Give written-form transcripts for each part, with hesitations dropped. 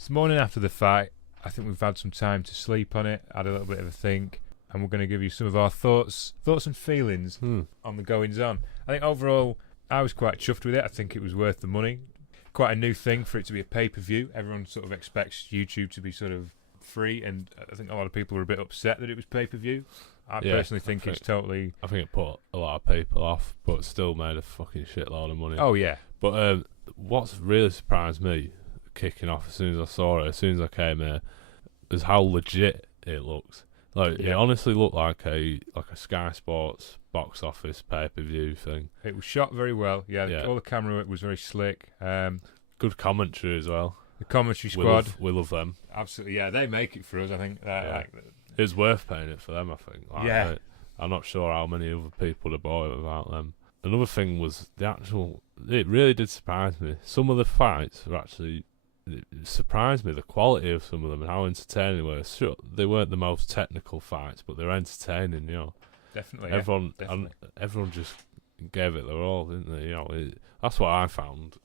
It's the morning after the fight. I think we've had some time to sleep on it, had a little bit of a think, and we're going to give you some of our thoughts and feelings on the goings on. I think overall, I was quite chuffed with it. I think it was worth the money. Quite a new thing for it to be a pay-per-view. Everyone sort of expects YouTube to be sort of free, and I think a lot of people were a bit upset that it was pay-per-view. I personally think it's totally... I think it put a lot of people off, but still made a fucking shitload of money. Oh, yeah. But what's really surprised me, kicking off as soon as I saw it, as soon as I came here, is how legit it looks. It honestly looked like a Sky Sports box office pay-per-view thing. It was shot very well. Yeah. All the camera work was very slick. Good commentary as well. The commentary squad. We love them. Absolutely, yeah. They make it for us, I think. It's worth paying it for them, I think. I'm not sure how many other people would have bought it without them. Another thing was it really did surprise me. Some of the fights were actually... It surprised me, the quality of some of them and how entertaining they were. Sure, they weren't the most technical fights, but they're entertaining, Definitely. Everyone just gave it their all, didn't they? That's what I found.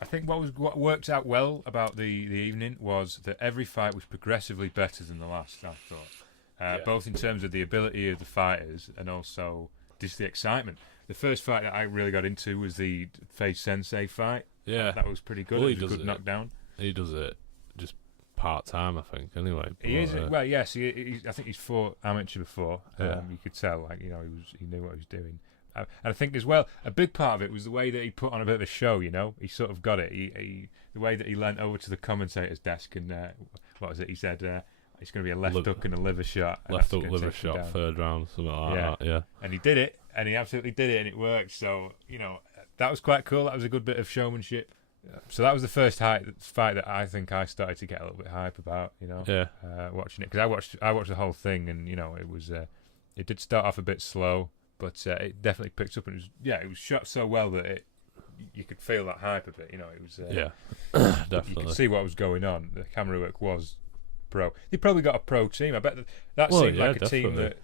I think what worked out well about the evening was that every fight was progressively better than the last, I thought. Both in terms of the ability of the fighters and also just the excitement. The first fight that I really got into was the Face Sensei fight. Yeah. That was pretty good. Well, it was a good knockdown. He does it just part-time, I think, anyway. He is. Well, yes. I think he's fought amateur before. You could tell, he knew what he was doing. And I think as well, a big part of it was the way that he put on a bit of a show. He sort of got it. The way that he leant over to the commentator's desk and what was it? He said it's going to be a left hook and a liver shot. Left hook, liver shot, third round, something like that. Yeah. And he did it, and he absolutely did it, and it worked. So that was quite cool. That was a good bit of showmanship. So that was the first fight that I think I started to get a little bit hype about. Watching it, because I watched the whole thing, and it was it did start off a bit slow. But it definitely picked up, and it was shot so well that you could feel that hype of it. It was definitely. You could see what was going on. The camera work was pro. They probably got a pro team. I bet that seemed like a team that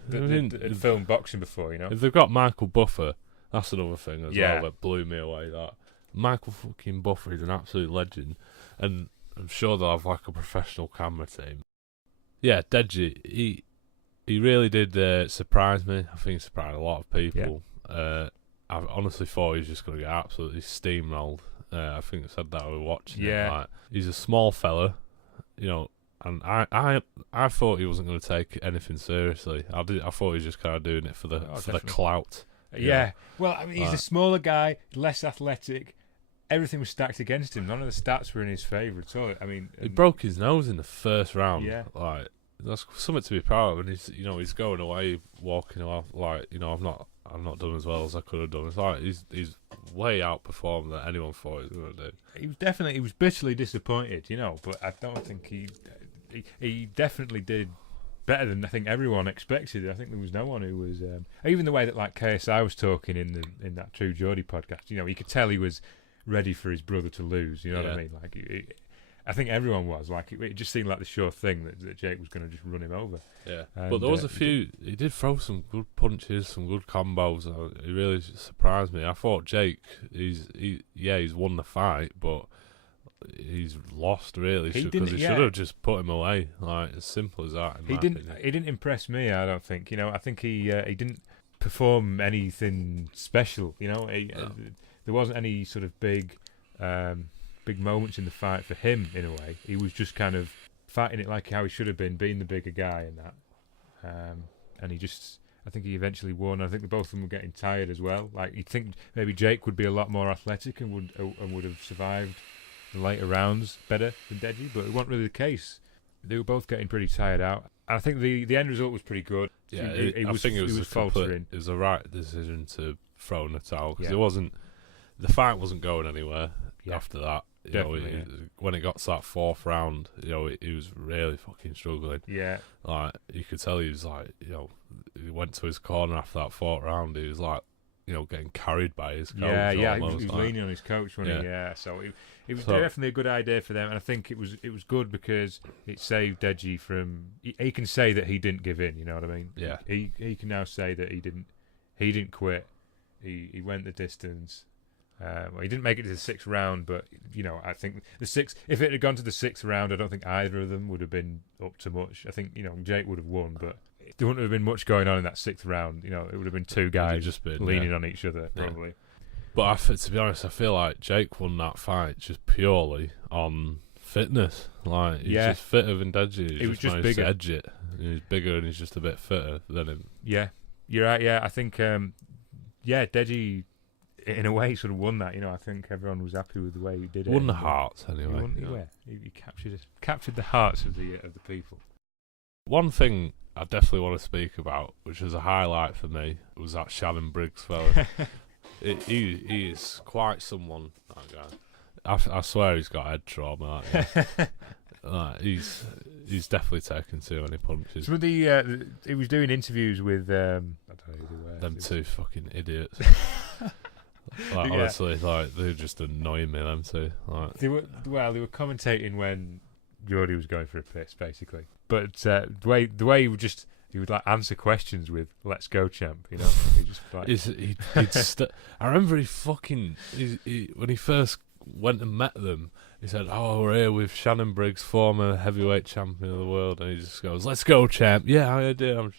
had filmed boxing before. If they've got Michael Buffer, that's another thing as well that blew me away. That Michael fucking Buffer is an absolute legend, and I'm sure they'll have like a professional camera team. Yeah, Deji, He really did surprise me. I think he surprised a lot of people. I honestly thought he was just going to get absolutely steamrolled. I think I said that we were watching it. He's a small fella, and I thought he wasn't going to take anything seriously. I thought he was just kind of doing it for the clout. Yeah. Well, he's a smaller guy, less athletic. Everything was stacked against him. None of the stats were in his favour at all. He broke his nose in the first round. Yeah. That's something to be proud of, and he's going away, walking off I've not done as well as I could have done. It's like he's way outperformed than anyone thought he was going to do. He was bitterly disappointed, but I don't think he definitely did better than I think everyone expected. I think there was no one who was even the way that KSI was talking in that True Geordie podcast. You could tell he was ready for his brother to lose. You know what I mean? I think everyone was it just seemed like the sure thing that Jake was going to just run him over. Yeah, but there was a few. He did throw some good punches, some good combos. It really surprised me. I thought Jake, he's won the fight, but he's lost really because he should have just put him away. As simple as that. He didn't impress me. I don't think. I think he didn't perform anything special. There wasn't any sort of big moments in the fight for him. In a way, he was just kind of fighting it like how he should have been, being the bigger guy and that. And I think he eventually won. I think both of them were getting tired as well. You'd think maybe Jake would be a lot more athletic and would have survived the later rounds better than Deji, but it wasn't really the case. They were both getting pretty tired out. And I think the end result was pretty good. Yeah, I think it was faltering. It was the right decision to throw in the towel because the fight wasn't going anywhere after that. When it got to that fourth round, he was really fucking struggling. Yeah, you could tell he was he went to his corner after that fourth round. He was getting carried by his coach. Yeah, he was leaning on his coach, wasn't he? Yeah, so it was definitely a good idea for them, and I think it was good because it saved Deji from. He can say that he didn't give in. You know what I mean? Yeah. He can now say that he didn't quit. He went the distance. Well, he didn't make it to the 6th round, but I think if it had gone to the 6th round, I don't think either of them would have been up to much. I think Jake would have won, but there wouldn't have been much going on in that 6th round. It would have been two guys just leaning on each other probably. Yeah. But to be honest, I feel like Jake won that fight just purely on fitness. Like he's just fitter than Deji. He was just bigger. To edge it. He's bigger and he's just a bit fitter than him. Yeah, you're right. Yeah, I think Deji, in a way, sort of won that. I think everyone was happy with the way he did it. Won the hearts anyway. He captured the hearts of the people. One thing I definitely want to speak about, which was a highlight for me, was that Shannon Briggs fella. He is quite someone, that guy. I swear he's got head trauma. He's definitely taken too many punches. So he was doing interviews with I don't know who they were. Them two fucking idiots. Honestly, they just annoy me. Them two. They were commentating when Geordie was going for a piss, basically. But the way he would like answer questions with "Let's go, champ." He just like. I remember when he first went and met them, he said, "Oh, we're here with Shannon Briggs, former heavyweight champion of the world," and he just goes, "Let's go, champ." Yeah, how you doing?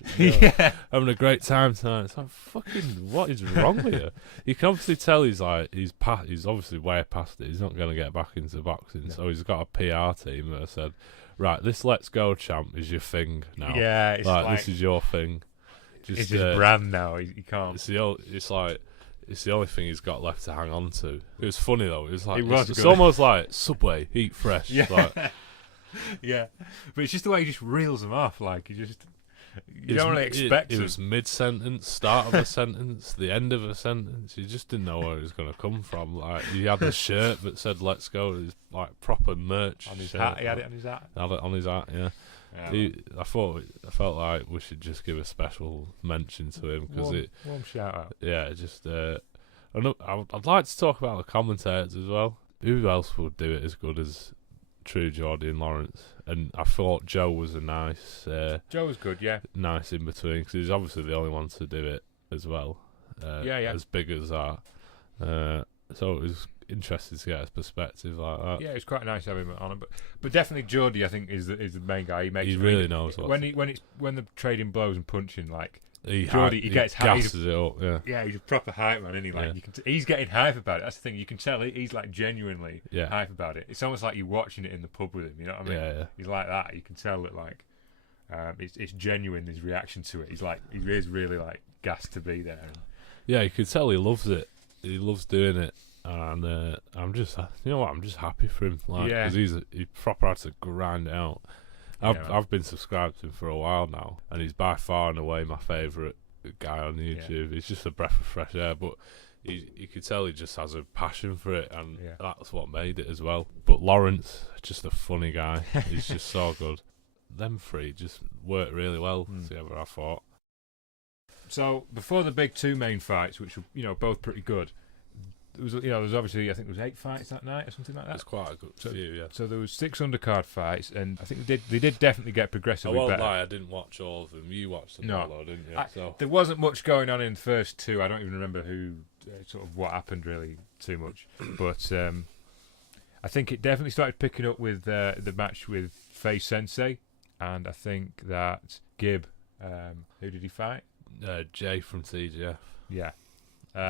Having a great time tonight. It's like, fucking, what is wrong with you? You can obviously tell he's obviously way past it. He's not going to get back into boxing, so he's got a PR team that said, "Right, this Let's Go, champ is your thing now. Yeah, it's like this is your thing. It's his brand now. He can't. It's the only thing he's got left to hang on to." It was funny though. It's good. Almost like Subway, eat fresh. Yeah, like, yeah. But it's just the way he just reels them off. Like you don't really expect. It was mid-sentence, start of a sentence, the end of a sentence. You just didn't know where it was going to come from. Like he had a shirt that said "Let's Go." It was like proper merch on his shirt. hat. He had it on his hat. Had it on his hat. Yeah. I felt like we should just give a special mention to him because warm shout out. Yeah, just I'd like to talk about the commentators as well. Who else would do it as good as True Geordie and Lawrence? And I thought Joe was a nice. Joe was good, yeah. Nice in between because he's obviously the only one to do it as well. As big as that. So it was interesting to get his perspective like that. Yeah, it's quite nice to have him on it, but definitely Geordie, I think, is the main guy. He really knows what. When the trading blows and punching, like Geordie, he gets gasses it up. Yeah, he's a proper hype man, isn't he? Like he's getting hype about it. That's the thing. You can tell he's like genuinely hype about it. It's almost like you're watching it in the pub with him. You know what I mean? Yeah. He's like that. You can tell that like it's genuine. His reaction to it. He is really like gassed to be there. Yeah, you could tell he loves it. He loves doing it. And I'm just happy for him, because he proper had to grind it out. I've been subscribed to him for a while now, and he's by far and away my favourite guy on YouTube. Yeah. He's just a breath of fresh air, but you could tell he just has a passion for it, and that's what made it as well. But Lawrence, just a funny guy. He's just so good. Them three just worked really well together, I thought. So before the big two main fights, which were both pretty good. There was obviously, I think there was 8 fights that night or something like that. It's quite a good few, yeah. So there was 6 undercard fights, and I think they did definitely get progressively better. I won't lie, I didn't watch all of them. You watched them all, though, didn't you? There wasn't much going on in the first 2. I don't even remember what happened really too much. But I think it definitely started picking up with the match with Faye Sensei, and I think that Gibb, who did he fight? Jay from TGF. Yeah.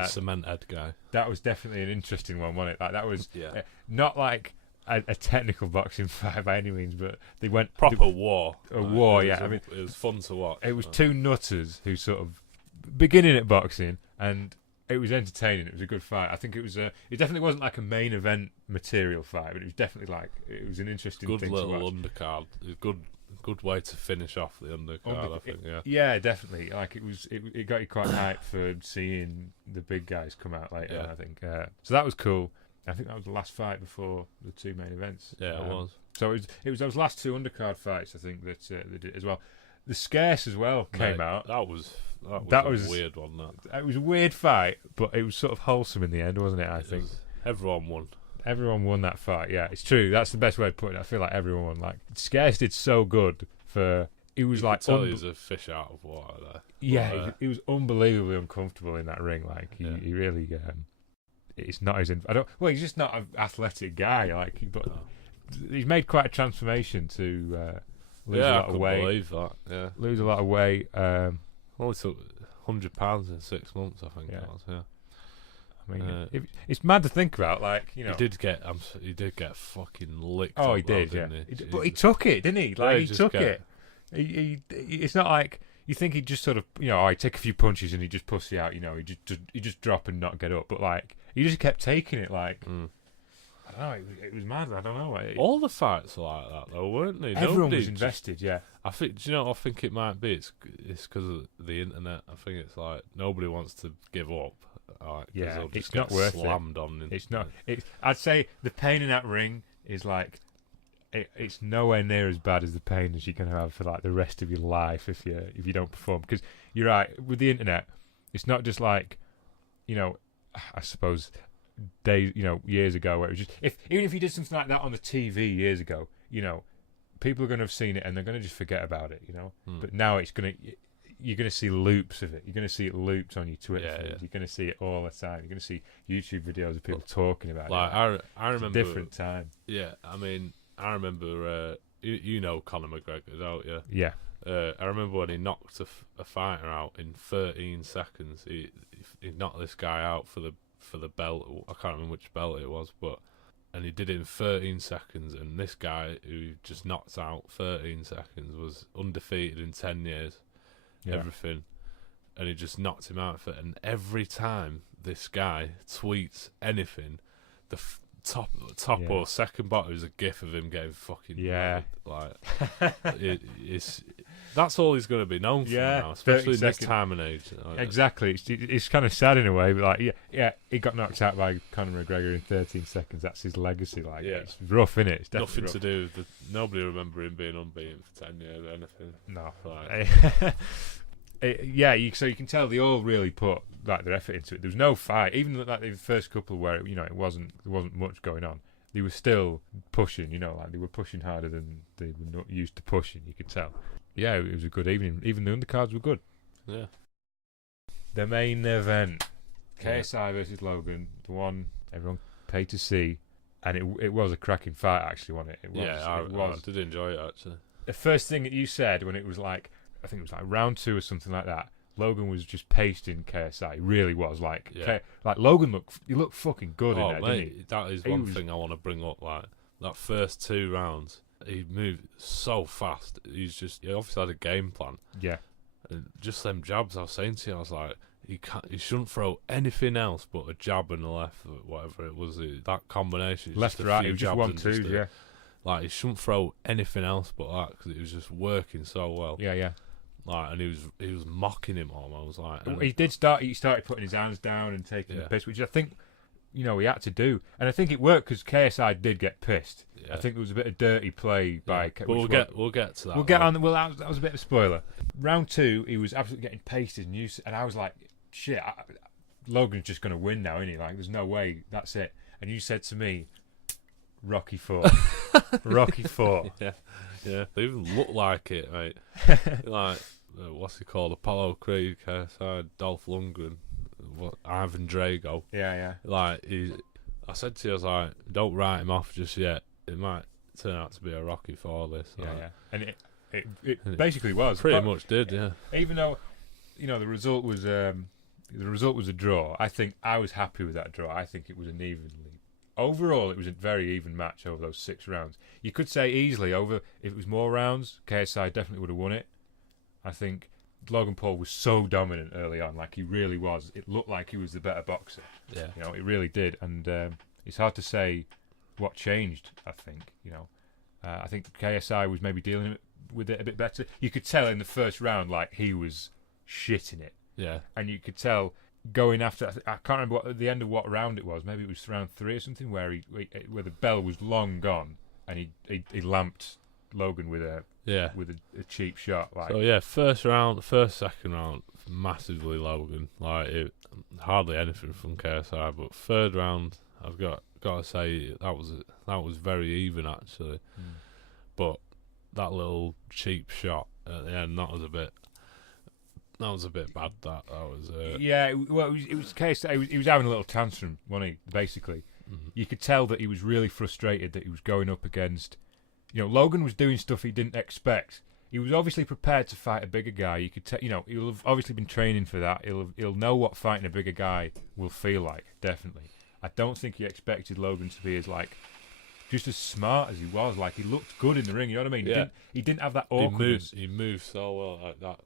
Cement head guy. That was definitely an interesting one, wasn't it? Like that was not like a technical boxing fight by any means, but they went proper war. War, yeah. It was fun to watch. It was 2 nutters who sort of beginning at boxing, and it was entertaining. It was a good fight. I think it was. It definitely wasn't like a main event material fight, but it was definitely it was an interesting thing to watch. Good little undercard. Good way to finish off the undercard, I think. Yeah, definitely. Like it got you quite hyped for seeing the big guys come out later. Yeah. I think so. That was cool. I think that was the last fight before the 2 main events. Yeah, it was. So it was those last 2 undercard fights. I think that they did as well. The Scarce as well came out. That was a weird one. It was a weird fight, but it was sort of wholesome in the end, wasn't it? I think everyone won. Everyone won that fight. Yeah, it's true. That's the best way to put it. I feel like everyone won. Like Scarce did so good for. He was like. Tell he was a fish out of water there. Yeah, he was unbelievably uncomfortable in that ring. Like he really. it's not as I don't. Well, he's just not an athletic guy. Like, but he's made quite a transformation to lose a lot of weight. Believe that. Yeah, lose a lot of weight. Only took £100 in 6 months, I think. That was, yeah. I mean, it's mad to think about. Like, you know, he did get fucking licked. Oh, he did. Didn't he? But he took it, didn't he? Like, he took it. He it's not like you think he'd just sort of, you know, I take a few punches and he just pussy out. You know, he just drop and not get up. But like, he just kept taking it. Like, I don't know. It was mad. I don't know. All the fights were like that, though, weren't they? Everyone was invested. Yeah. I think. Do you know what I think it might be? It's because of the internet. I think it's like nobody wants to give up. Yeah, it's not worth slammed it. On. It's not. I'd say the pain in that ring is like, it's nowhere near as bad as the pain as you're gonna have for like the rest of your life if you don't perform. Because you're right, with the internet, it's not just like, you know, I suppose years ago where it was just even if you did something like that on the TV years ago, you know, people are gonna have seen it and they're gonna just forget about it, you know. But now you're going to see loops of it. You're going to see it looped on your Twitter feed. You're going to see it all the time. You're going to see YouTube videos of people talking about it. I remember a different time. Yeah, I mean, I remember. You know Conor McGregor, don't you? Yeah. I remember when he knocked a fighter out in 13 seconds. He knocked this guy out for the belt. I can't remember which belt it was, and he did it in 13 seconds. And this guy who just knocked out 13 seconds was undefeated in 10 years. Yeah. Everything, and he just knocked him out for it. And every time this guy tweets anything, the top or second bottom is a gif of him getting fucking like that's all he's going to be known for now, especially in this time and age. Exactly, it's kind of sad in a way, but like he got knocked out by Conor McGregor in 13 seconds. That's his legacy. Like, it's rough, innit? It's nothing rough. to do with nobody remember him being unbeaten for 10 years or anything. No, like. So you can tell they all really put like their effort into it. There was no fight, even like the first couple where there wasn't much going on. They were still pushing, you know, like they were pushing harder than they were not used to pushing. You could tell. Yeah, it was a good evening. Even the undercards were good. Yeah. The main event, KSI versus Logan, the one everyone paid to see, and it was a cracking fight actually, wasn't it? It was. Yeah, I did enjoy it actually. The first thing that you said when it was like, I think it was like round 2 or something like that, Logan was just pasting KSI. He really was. Like, like Logan looked fucking good in there, didn't he? That is one thing I want to bring up. Like, that first 2 rounds, he moved so fast. He obviously had a game plan. Yeah. And just them jabs, I was saying to you, I was like, he shouldn't throw anything else but a jab and a left, or whatever it was. That combination. Left to right, it was just 1-2, yeah. Like, he shouldn't throw anything else but that because it was just working so well. Yeah. Like, and he was mocking him almost. Like, He started putting his hands down and taking the piss, which I think, you know, he had to do, and I think it worked because KSI did get pissed. I think there was a bit of dirty play by. But we'll get to that. We'll get on. Well, that was a bit of a spoiler. Round 2, he was absolutely getting pasted, and I was like, shit, Logan's just going to win now, isn't he? Like, there's no way. That's it. And you said to me, Rocky 4. Rocky 4. Yeah, they even look like it, mate. Like, what's he called? Apollo Creed, KSI, Dolph Lundgren, Ivan Drago. Yeah. Like, I said to you, I was like, don't write him off just yet. It might turn out to be a Rocky 4, this. Yeah. And it basically was. Pretty much did, yeah. Even though, you know, the result was a draw, I think I was happy with that draw. I think it was an evenly. Overall, it was a very even match over those 6 rounds. You could say easily if it was more rounds, KSI definitely would have won it. I think Logan Paul was so dominant early on, like he really was. It looked like he was the better boxer. Yeah, you know, it really did. And it's hard to say what changed. I think, you know, I think KSI was maybe dealing with it a bit better. You could tell in the first round, like he was shitting it. Yeah, and you could tell. Going after, I can't remember at the end of what round it was. Maybe it was round 3 or something, where the bell was long gone, and he lamped Logan with a cheap shot. Like. So yeah, second round, massively Logan. Like hardly anything from KSI, but third round, I've got to say that was very even actually. But that little cheap shot at the end, that was a bit That was a bit bad. That was. Yeah, well, it was KSI. He was having a little tantrum, wasn't he? Basically, you could tell that he was really frustrated that he was going up against. Logan was doing stuff he didn't expect. He was obviously prepared to fight a bigger guy. You could tell, he'll have obviously been training for that. He'll know what fighting a bigger guy will feel like. Definitely, I don't think he expected Logan to be just as smart as he was. Like, he looked good in the ring. You know what I mean? Yeah. He didn't have that awkwardness. He moved so well like that.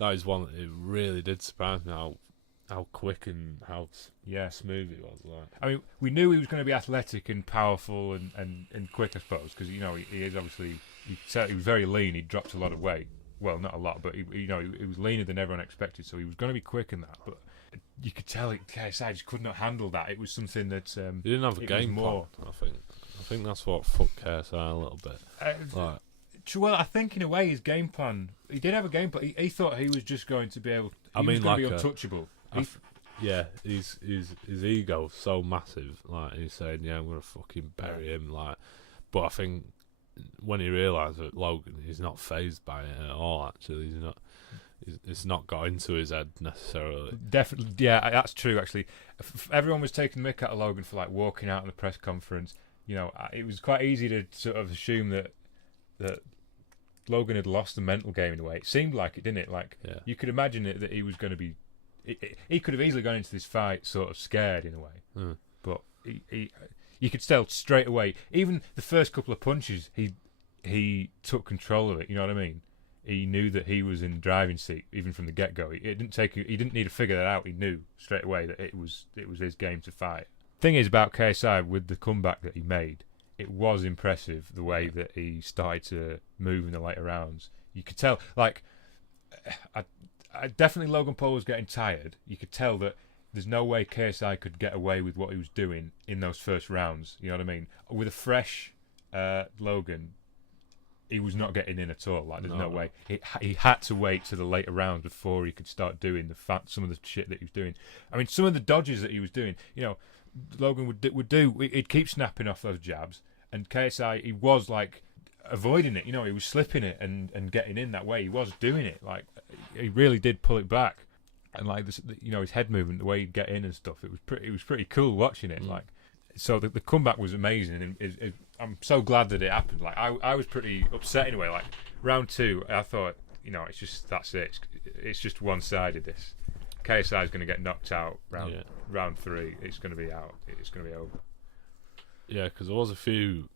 That is one. It really did surprise me how quick and how smooth he was. Like, I mean, we knew he was going to be athletic and powerful and quick, I suppose, because he is obviously. He was very lean. He dropped a lot of weight. Well, not a lot, but he was leaner than everyone expected. So he was going to be quick in that. But you could tell KSI just could not handle that. It was something that he didn't have a game plan. I think that's what fucked KSI a little bit. Well, I think in a way his game plan. He did have a game plan. He thought he was just going to be able. He was going to be untouchable. His ego's so massive. Like, he's saying, "Yeah, I'm going to fucking bury him." Like, but I think when he realised that Logan, he's not fazed by it at all. Actually, he's not. It's not got into his head necessarily. Definitely, yeah, that's true. Actually, everyone was taking the mick out of Logan for walking out in the press conference. It was quite easy to sort of assume that Logan had lost the mental game in a way. It seemed like it, didn't it? You could imagine that he was going to be. He could have easily gone into this fight sort of scared in a way, but you could tell straight away. Even the first couple of punches, he took control of it. You know what I mean? He knew that he was in the driving seat even from the get-go. He didn't need to figure that out. He knew straight away that it was his game to fight. Thing is about KSI, with the comeback that he made, it was impressive the way that he started to move in the later rounds. You could tell, I definitely Logan Paul was getting tired. You could tell that there's no way KSI could get away with what he was doing in those first rounds. You know what I mean? With a fresh Logan, he was not getting in at all. There's no way. He had to wait to the later rounds before he could start doing some of the shit that he was doing. I mean, some of the dodges that he was doing, Logan would do. He'd keep snapping off those jabs, and KSI, he was avoiding it. He was slipping it and getting in that way. He was doing it. He really did pull it back, and this, his head movement, the way he'd get in and stuff. It was pretty cool watching it. So the comeback was amazing, and I'm so glad that it happened. I was pretty upset in a way. Round 2, I thought, it's just that's it. It's just one-sided. This KSI is going to get knocked out round 3. It's going to be out. It's going to be over. Yeah, because there was a few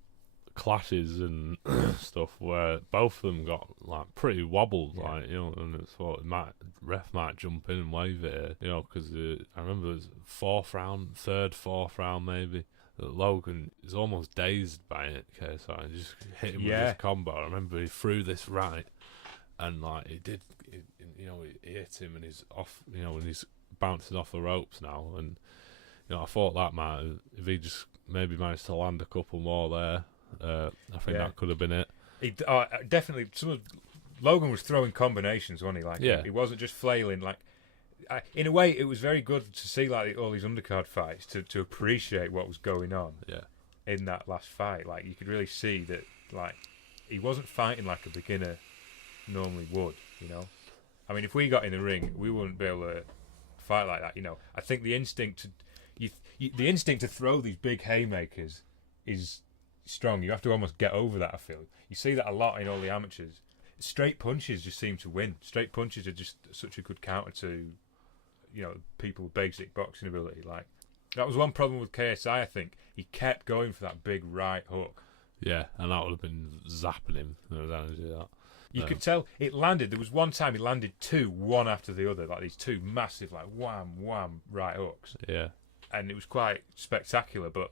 clashes and stuff where both of them got pretty wobbled, and it's thought ref might jump in and wave it, because I remember it was fourth round maybe. That Logan is almost dazed by it. KSI and just hit him with this combo. I remember he threw this right, and he did, he hit him, and he's off, and he's bouncing off the ropes now, and I thought that might, if he just maybe managed to land a couple more there. I think that could have been it. Definitely. Logan was throwing combinations, wasn't he? He wasn't just flailing. In a way, it was very good to see all these undercard fights to appreciate what was going on. Yeah. In that last fight, you could really see that he wasn't fighting like a beginner normally would. I mean, if we got in the ring, we wouldn't be able to fight like that. I think the instinct to throw these big haymakers is strong. You have to almost get over that. I feel you see that a lot in all the amateurs. Straight punches just seem to win. Straight punches are just such a good counter to people with basic boxing ability. That was one problem with KSI. I think he kept going for that big right hook. Yeah, and that would have been zapping him. You could tell it landed. There was one time he landed 2, one after the other, these 2 massive wham wham right hooks. Yeah, and it was quite spectacular. But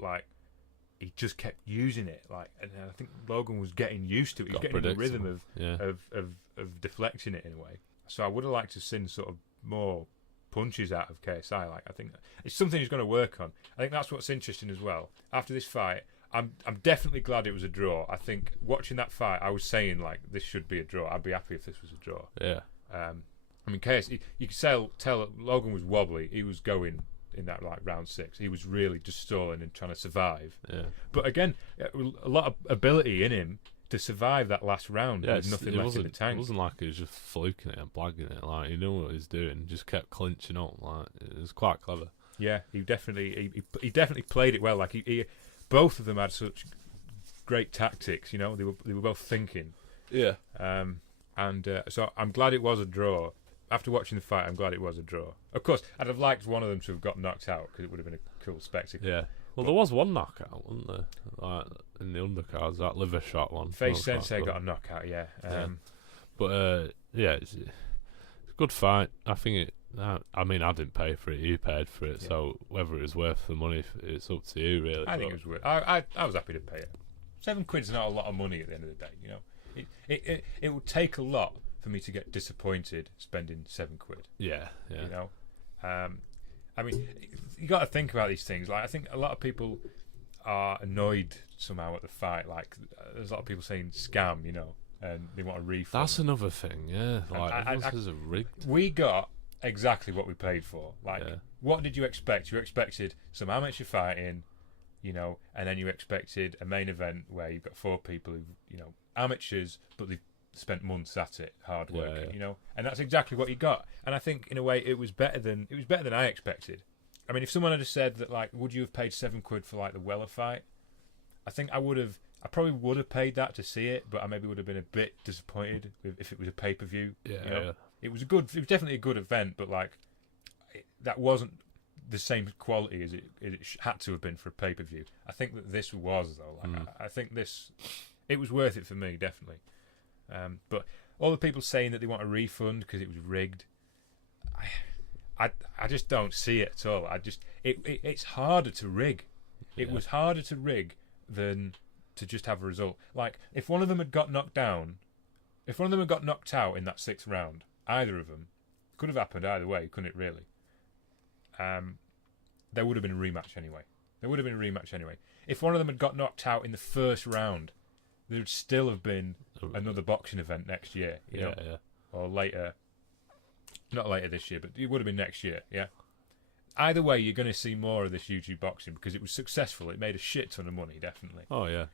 he just kept using it, and I think Logan was getting used to it. He was getting in the rhythm of deflecting it in a way. So I would have liked to see sort of more punches out of KSI. I think it's something he's going to work on. I think that's what's interesting as well. After this fight, I'm definitely glad it was a draw. I think watching that fight, I was saying this should be a draw. I'd be happy if this was a draw. Yeah. I mean, KSI, you could tell Logan was wobbly. He was going in that round 6. He was really just stalling and trying to survive. Yeah. But again, a lot of ability in him. to survive that last round with nothing left in the tank. It wasn't like he was just fluking it and blagging it. Like, he knew what he was doing. Just kept clinching up. Like, it was quite clever. Yeah, he definitely played it well. Like he both of them had such great tactics. You know, they were both thinking. Yeah. So I'm glad it was a draw. After watching the fight, I'm glad it was a draw. Of course, I'd have liked one of them to have got knocked out because it would have been a cool spectacle. Yeah. Well, there was one knockout, wasn't there? Like, in the undercards, that liver shot one. Face Sensei got a knockout, yeah. But it's a good fight. I think I mean, I didn't pay for it. You paid for it, so whether it was worth the money, it's up to you, really. I think it was worth. I was happy to pay it. £7's not a lot of money at the end of the day, you know. It would take a lot for me to get disappointed spending £7. Yeah. You know, I mean, you got to think about these things. Like, I think a lot of people are annoyed somehow at the fight. Like, there's a lot of people saying scam, you know, and they want a refund. That's another thing, yeah. Like, this is a rigged. We got exactly what we paid for. Like, what did you expect? You expected some amateur fighting, you know, and then you expected a main event where you've got 4 people who, you know, amateurs, but they've spent months at it, hard working, you know, and that's exactly what you got. And I think in a way it was better than I expected. I mean, if someone had said that, like, would you have paid £7 for like the Weller fight? I think I probably would have paid that to see it, but I maybe would have been a bit disappointed if it was a pay-per-view. Yeah. It was definitely a good event, but like that wasn't the same quality as it had to have been for a pay-per-view. I think that this was, though. Like, I think it was worth it for me, definitely. But all the people saying that they want a refund because it was rigged, I just don't see it at all. It's harder to rig. It was harder to rig than to just have a result. Like, if one of them had got knocked out in that 6th round, either of them could have happened either way, couldn't it? Really? There would have been a rematch anyway. If one of them had got knocked out in the 1st round, there would still have been another boxing event next year, you know, or later. Not later this year, but it would have been next year, yeah. Either way, you're going to see more of this YouTube boxing because it was successful. It made a shit ton of money, definitely. Oh yeah,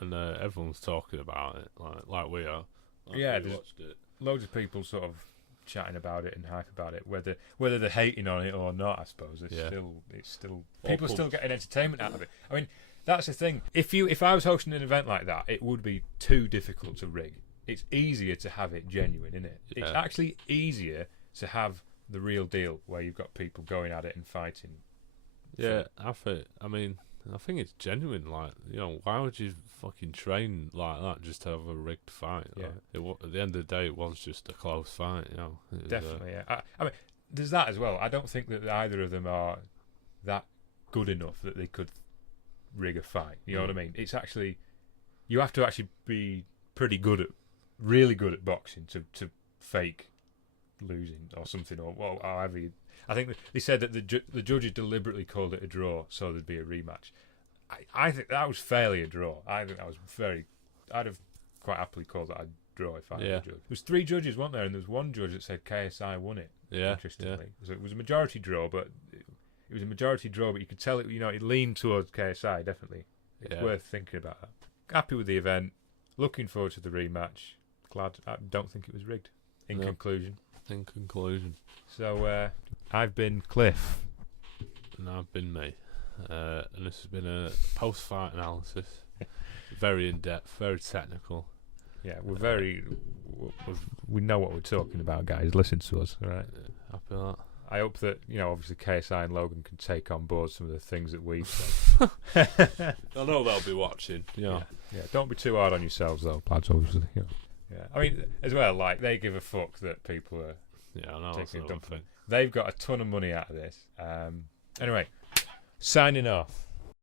and everyone's talking about it, like we are. Like, yeah, we watched it. Loads of people sort of chatting about it and hype about it. Whether they're hating on it or not, I suppose it's still people are still getting entertainment out of it. I mean, that's the thing. If I was hosting an event like that, it would be too difficult to rig. It's easier to have it genuine, isn't it? Yeah. It's actually easier to have the real deal where you've got people going at it and fighting. Yeah, I think it's genuine. Like, you know, why would you fucking train like that just to have a rigged fight? Yeah. Like, at the end of the day, it was just a close fight. You know, definitely. Yeah. I mean, there's that as well. I don't think that either of them are that good enough that they could rig a fight. You know what I mean? It's actually, you have to actually be really good at boxing to fake losing or something, or however I think they said that the judges deliberately called it a draw so there'd be a rematch. I think that was fairly a draw. I think that was I'd have quite happily called that a draw if I were a judge. There was 3 judges, weren't there, and there was one judge that said KSI won it. Yeah, interestingly. So it was a majority draw, but you could tell it leaned towards KSI, definitely. It's worth thinking about that. Happy with the event, looking forward to the rematch. Glad I don't think it was rigged. In conclusion. So I've been Cliff. And I've been me. And this has been a post-fight analysis. Very in-depth, very technical. Yeah, we know what we're talking about, guys. Listen to us, all right? Happy with that. I hope that, obviously KSI and Logan can take on board some of the things that we've said. I know they'll be watching. Yeah. Don't be too hard on yourselves, though, lads, obviously. Yeah. I mean, as well, like, they give a fuck that people are taking a dump. They've got a ton of money out of this. Anyway, signing off.